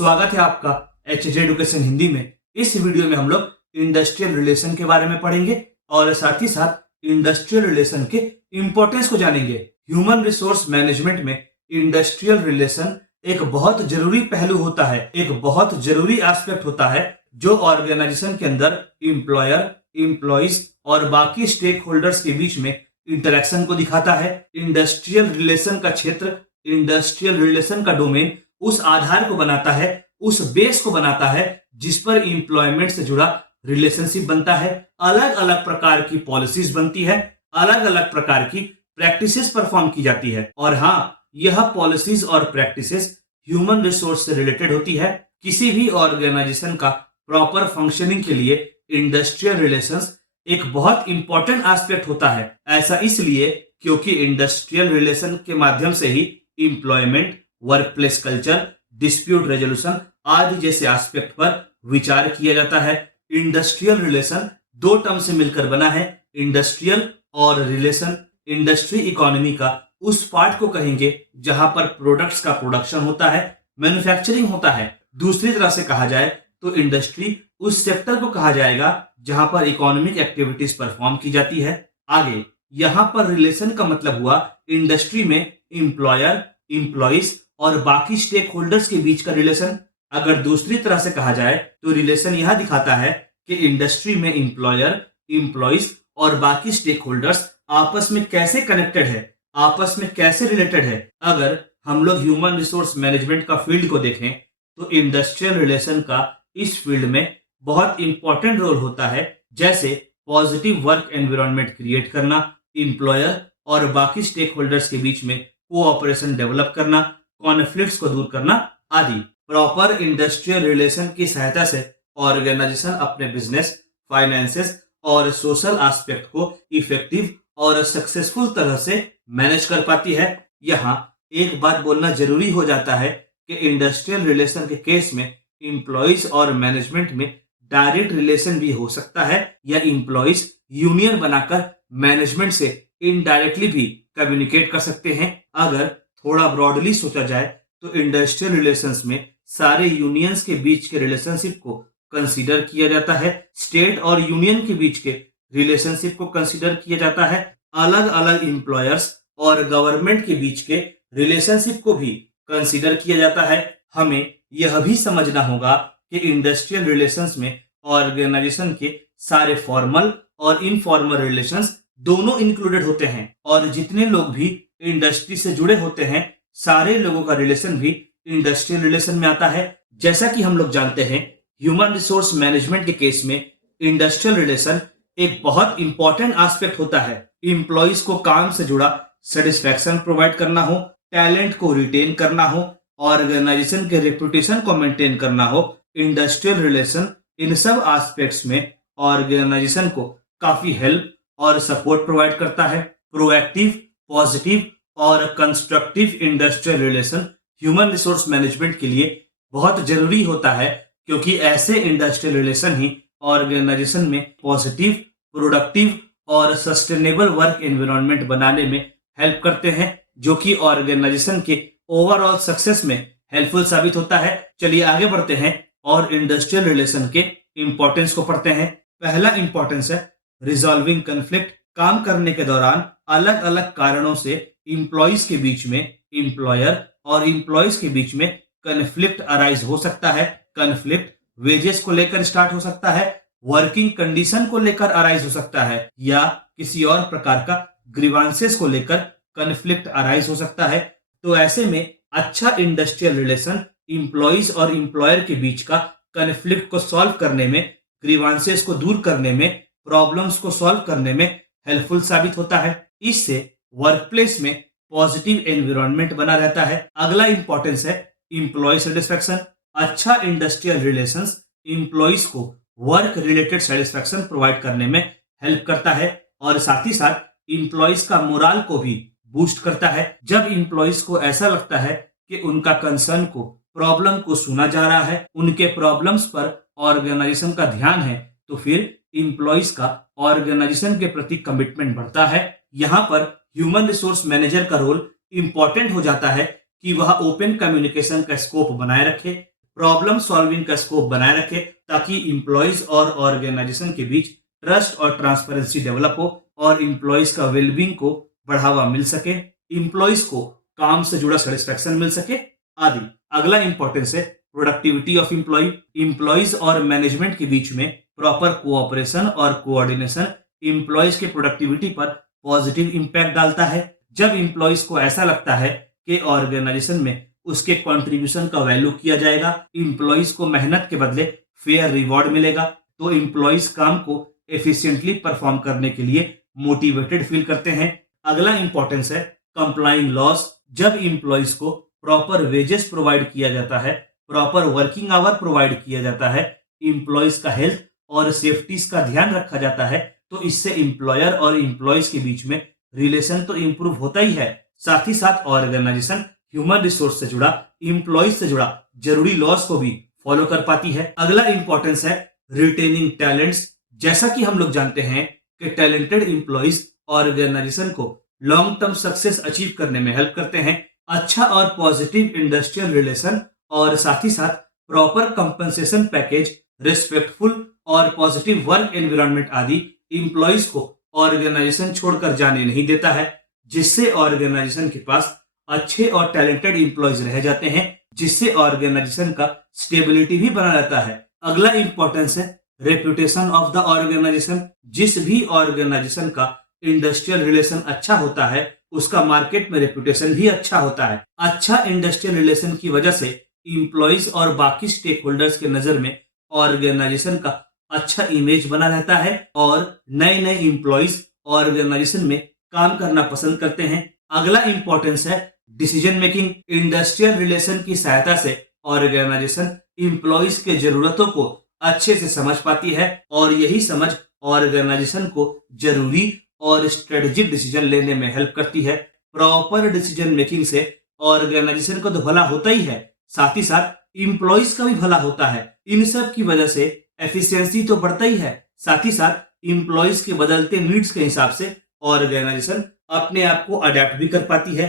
स्वागत है आपका एचजे एजुकेशन हिंदी में। इस वीडियो में हम लोग इंडस्ट्रियल रिलेशन के बारे में पढ़ेंगे और साथ ही साथ इंडस्ट्रियल रिलेशन के इंपॉर्टेंस को जानेंगे। ह्यूमन रिसोर्स मैनेजमेंट में इंडस्ट्रियल रिलेशन एक बहुत जरूरी पहलू होता है, एक बहुत जरूरी एस्पेक्ट होता है जो ऑर्गेनाइजेशन के अंदर एम्प्लॉयर, एम्प्लॉइज और बाकी स्टेक होल्डर्स के बीच में इंटरेक्शन को दिखाता है। इंडस्ट्रियल रिलेशन का क्षेत्र, इंडस्ट्रियल रिलेशन का डोमेन उस आधार को बनाता है, उस बेस को बनाता है जिस पर एम्प्लॉयमेंट से जुड़ा रिलेशनशिप बनता है। अलग अलग प्रकार की पॉलिसीज बनती है, अलग अलग प्रकार की प्रैक्टिसेस परफॉर्म की जाती है और हाँ, यह पॉलिसीज और प्रैक्टिसेस ह्यूमन रिसोर्स से रिलेटेड होती है। किसी भी ऑर्गेनाइजेशन का प्रॉपर फंक्शनिंग के लिए इंडस्ट्रियल रिलेशंस एक बहुत इंपॉर्टेंट एस्पेक्ट होता है। ऐसा इसलिए क्योंकि इंडस्ट्रियल रिलेशन के माध्यम से ही employment, work place culture, dispute resolution आदि जैसे एस्पेक्ट पर विचार किया जाता है। इंडस्ट्रियल रिलेशन दो टर्म से मिलकर बना है, इंडस्ट्रियल और रिलेशन। इंडस्ट्री इकोनॉमी का उस पार्ट को कहेंगे जहां पर प्रोडक्ट्स का प्रोडक्शन होता है, मैन्युफैक्चरिंग होता है। दूसरी तरह से कहा जाए तो इंडस्ट्री उस सेक्टर को कहा जाएगा जहां पर इकोनॉमिक एक्टिविटीज परफॉर्म की जाती है। आगे यहां पर रिलेशन का मतलब हुआ इंडस्ट्री में एम्प्लॉयर, एम्प्लॉइज और बाकी स्टेक होल्डर्स के बीच का रिलेशन। अगर दूसरी तरह से कहा जाए तो रिलेशन यह दिखाता है कि इंडस्ट्री में एम्प्लॉयर, एम्प्लॉइज और बाकी स्टेक होल्डर्स आपस में कैसे कनेक्टेड है, आपस में कैसे रिलेटेड है। अगर हम लोग ह्यूमन रिसोर्स मैनेजमेंट का फील्ड को देखें तो इंडस्ट्रियल रिलेशन का इस फील्ड में बहुत इंपॉर्टेंट रोल होता है, जैसे पॉजिटिव वर्क एनवायरनमेंट क्रिएट करना, एम्प्लॉयर और बाकी स्टेक होल्डर्स के बीच में कोऑपरेशन डेवलप करना, कॉन्फ्लिक्ट्स को दूर करना आदि। प्रॉपर इंडस्ट्रियल रिलेशन की सहायता से ऑर्गेनाइजेशन अपने बिजनेस, फाइनेंसेस और सोशल एस्पेक्ट को इफेक्टिव और सक्सेसफुल तरह से मैनेज कर पाती है। यहाँ एक बात बोलना जरूरी हो जाता है कि इंडस्ट्रियल रिलेशन के केस में एम्प्लॉइज और मैनेजमेंट में डायरेक्ट रिलेशन भी हो सकता है या एम्प्लॉइज यूनियन बनाकर मैनेजमेंट से इनडायरेक्टली भी कम्युनिकेट कर सकते हैं। अगर थोड़ा ब्रॉडली सोचा जाए तो इंडस्ट्रियल रिलेशंस में सारे यूनियंस के बीच के रिलेशनशिप को कंसीडर किया जाता है, स्टेट और यूनियन के बीच के रिलेशनशिप को कंसीडर किया जाता है, अलग अलग एम्प्लॉयर्स और गवर्नमेंट के बीच के रिलेशनशिप को भी कंसीडर किया जाता है। हमें यह भी समझना होगा कि इंडस्ट्रियल रिलेशंस में ऑर्गेनाइजेशन के सारे फॉर्मल और इनफॉर्मल रिलेशंस दोनों इंक्लूडेड होते हैं और जितने लोग भी इंडस्ट्री से जुड़े होते हैं सारे लोगों का रिलेशन भी इंडस्ट्रियल रिलेशन में आता है। जैसा कि हम लोग जानते हैं ह्यूमन रिसोर्स मैनेजमेंट के केस में इंडस्ट्रियल रिलेशन एक बहुत इंपॉर्टेंट एस्पेक्ट होता है। एम्प्लॉइज को काम से जुड़ा सेटिस्फैक्शन प्रोवाइड करना हो, टैलेंट को रिटेन करना हो, ऑर्गेनाइजेशन के रेपुटेशन को मेंटेन करना हो, इंडस्ट्रियल रिलेशन इन सब एस्पेक्ट्स में ऑर्गेनाइजेशन को काफी हेल्प और सपोर्ट प्रोवाइड करता है। प्रोएक्टिव, पॉजिटिव और constructive industrial relation human resource management के लिए बहुत जरूरी होता है, क्योंकि ऐसे इंडस्ट्रियल रिलेशन ही ऑर्गेनाइजेशन में पॉजिटिव, प्रोडक्टिव और सस्टेनेबल वर्क एनवायरनमेंट बनाने में हेल्प करते हैं, जो कि ऑर्गेनाइजेशन के ओवरऑल सक्सेस में हेल्पफुल साबित होता है। चलिए आगे बढ़ते हैं और इंडस्ट्रियल रिलेशन के इंपॉर्टेंस को पढ़ते हैं। पहला इंपॉर्टेंस है रिजॉल्विंग कन्फ्लिक्ट। काम करने के दौरान अलग अलग कारणों से एम्प्लॉइज के बीच में, एम्प्लॉयर और एम्प्लॉइज के बीच में कन्फ्लिक्ट अराइज हो सकता है। कन्फ्लिक्ट वेजेस को लेकर स्टार्ट हो सकता है, वर्किंग कंडीशन को लेकर अराइज हो सकता है या किसी और प्रकार का ग्रीवांसेस को लेकर कन्फ्लिक्ट अराइज हो सकता है। तो ऐसे में अच्छा इंडस्ट्रियल रिलेशन एम्प्लॉइज और एम्प्लॉयर के बीच का कन्फ्लिक्ट को सॉल्व करने में, ग्रीवांसेस को दूर करने में, प्रॉब्लम्स को सॉल्व करने में हेल्पफुल साबित होता है। इससे वर्क प्लेस में पॉजिटिव एनवायरनमेंट बना रहता है। अगला इंपॉर्टेंस है एम्प्लॉय सेटिस्फैक्शन। अच्छा इंडस्ट्रियल रिलेशंस एम्प्लॉइज को वर्क रिलेटेड सेटिस्फैक्शन प्रोवाइड करने में हेल्प करता है और साथ ही साथ एम्प्लॉइज का मोराल को भी बूस्ट करता है। जब एम्प्लॉइज को ऐसा लगता है कि उनका कंसर्न को, प्रॉब्लम को सुना जा रहा है, उनके प्रॉब्लम्स पर ऑर्गेनाइजेशन का ध्यान है, तो फिर एम्प्लॉइज का ऑर्गेनाइजेशन के प्रति कमिटमेंट बढ़ता है। यहाँ पर ह्यूमन रिसोर्स मैनेजर का रोल इंपॉर्टेंट हो जाता है कि वह ओपन कम्युनिकेशन का स्कोप बनाए रखे, प्रॉब्लम सॉल्विंग का स्कोप बनाए रखे ताकि इंप्लॉइज और ऑर्गेनाइजेशन के बीच ट्रस्ट और ट्रांसपेरेंसी डेवलप हो और इंप्लॉइज का वेलबींग को बढ़ावा मिल सके, इंप्लॉइज को काम से जुड़ा सेटिस्फेक्शन मिल सके आदि। अगला इंपॉर्टेंस है प्रोडक्टिविटी ऑफ एम्प्लॉय। इंप्लॉइज और मैनेजमेंट के बीच में प्रॉपर कोऑपरेशन और कोऑर्डिनेशन इंप्लॉइज के प्रोडक्टिविटी पर पॉजिटिव इंपैक्ट डालता है। जब इंप्लॉइज को ऐसा लगता है कि ऑर्गेनाइजेशन में उसके कंट्रीब्यूशन का वैल्यू किया जाएगा, इंप्लॉइज को मेहनत के बदले फेयर रिवॉर्ड मिलेगा, तो इंप्लॉइज काम को एफिशिएंटली परफॉर्म करने के लिए मोटिवेटेड फील करते हैं। अगला इंपॉर्टेंस है कंप्लाइंग लॉस। जब इंप्लॉइज को प्रॉपर वेजेस प्रोवाइड किया जाता है, प्रॉपर वर्किंग आवर प्रोवाइड किया जाता है, इंप्लॉइज का हेल्थ और सेफ्टीज का ध्यान रखा जाता है, तो इससे इंप्लॉयर और इंप्लॉइज के बीच में रिलेशन तो इंप्रूव होता ही है, साथ ही साथ ऑर्गेनाइजेशन ह्यूमन रिसोर्स से जुड़ा, इंप्लॉइज से जुड़ा जरूरी लॉस को भी फॉलो कर पाती है। अगला इंपॉर्टेंस है रिटेनिंग टैलेंट्स। जैसा कि हम लोग जानते हैं कि टैलेंटेड इंप्लॉइज ऑर्गेनाइजेशन को लॉन्ग टर्म सक्सेस अचीव करने में हेल्प करते हैं। अच्छा और पॉजिटिव इंडस्ट्रियल रिलेशन और साथ ही साथ प्रॉपर कंपनसेशन पैकेज, रिस्पेक्टफुल और पॉजिटिव वर्क एनवायरनमेंट आदि इंप्लॉइज को ऑर्गेनाइजेशन छोड़कर जाने नहीं देता है, जिससे ऑर्गेनाइजेशन के पास अच्छे और टैलेंटेड इंप्लॉइज रह जाते हैं, जिससे ऑर्गेनाइजेशन का स्टेबिलिटी भी बना रहता है। अगला इंपॉर्टेंस है रेपुटेशन ऑफ द ऑर्गेनाइजेशन। जिस भी ऑर्गेनाइजेशन का इंडस्ट्रियल रिलेशन अच्छा होता है, उसका मार्केट में रेपुटेशन भी अच्छा होता है। अच्छा इंडस्ट्रियल रिलेशन की वजह से इंप्लॉइज और बाकी स्टेक होल्डर्स के नजर में ऑर्गेनाइजेशन का अच्छा इमेज बना रहता है और नए नए इंप्लॉइज ऑर्गेनाइजेशन में काम करना पसंद करते हैं। अगला इंपॉर्टेंस है डिसीजन मेकिंग। इंडस्ट्रियल रिलेशन की सहायता से ऑर्गेनाइजेशन इंप्लॉइज के जरूरतों को अच्छे से समझ पाती है और यही समझ ऑर्गेनाइजेशन को जरूरी और स्ट्रेटेजिक डिसीजन लेने में हेल्प करती है। प्रॉपर डिसीजन मेकिंग से ऑर्गेनाइजेशन का तो भला होता ही है, साथ ही साथ इंप्लॉइज का भी भला होता है। इन सब की वजह से एफिशिएंसी तो बढ़ता ही है, साथ ही साथ इंप्लॉइज के बदलते नीड्स के हिसाब से ऑर्गेनाइजेशन अपने आप को अडेप्ट भी कर पाती है।